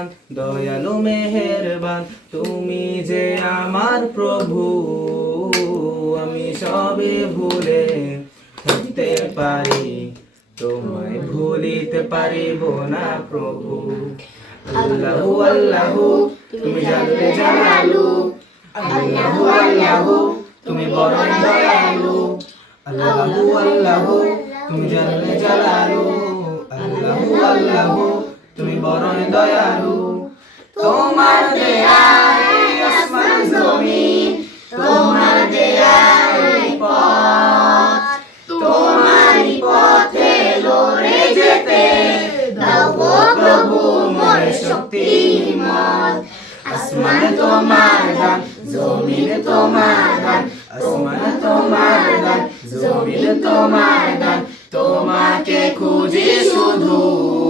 চাঁদ দয়ালু মেহেরবান, তুমি যে আমার প্রভু, আমি সবে ভুলে থাকতে পারি, তোমায় ভুলিতে পারিব না প্রভু। আল্লাহু আল্লাহু, তুমি জানলে জানালু। আল্লাহু আল্লাহু, তুমি বড় দয়ালু। আল্লাহু আল্লাহু, তুমি জানলে। জালালু আল্লাহু আল্লাহু তুমি বড় দয়ালু তোমার দেয়াই আসমান জমিন তোমার দেয়াই পথ তোমারই পথে লড়ে যেতে দাও গো প্রভু মোরে শক্তি হিম্মত আসমান তোমার গান জমিন তোমার গান আসমান তোমার গান জমিন তোমার গান তোমাকে খুঁজি শুধু আমি সবই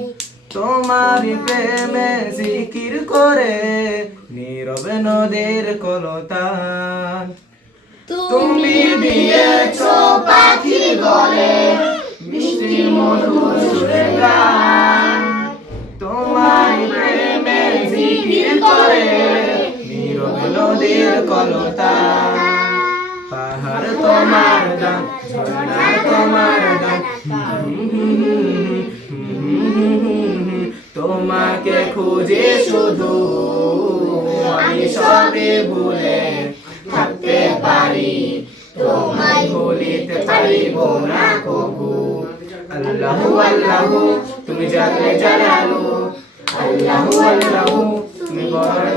তোমার প্রেমে জিকির করে, নীরবে নদীর কলতান। তুমি দিয়েছ পাখির গলে মিষ্টি মধুর সুরে গান। তোমার প্রেমে জিকির করে, নীরবে নদীর কলতান। পাহাড় তোমার তোমাকে খুঁজে শুধু আমি সবে ভুলে থাকতে পারি। তোমায় ভুলিতে পারিব না কবু। আল্লাহু আল্লাহু, তুমি জানলে জানালো। আল্লাহু আল্লাহু, তুমি বড়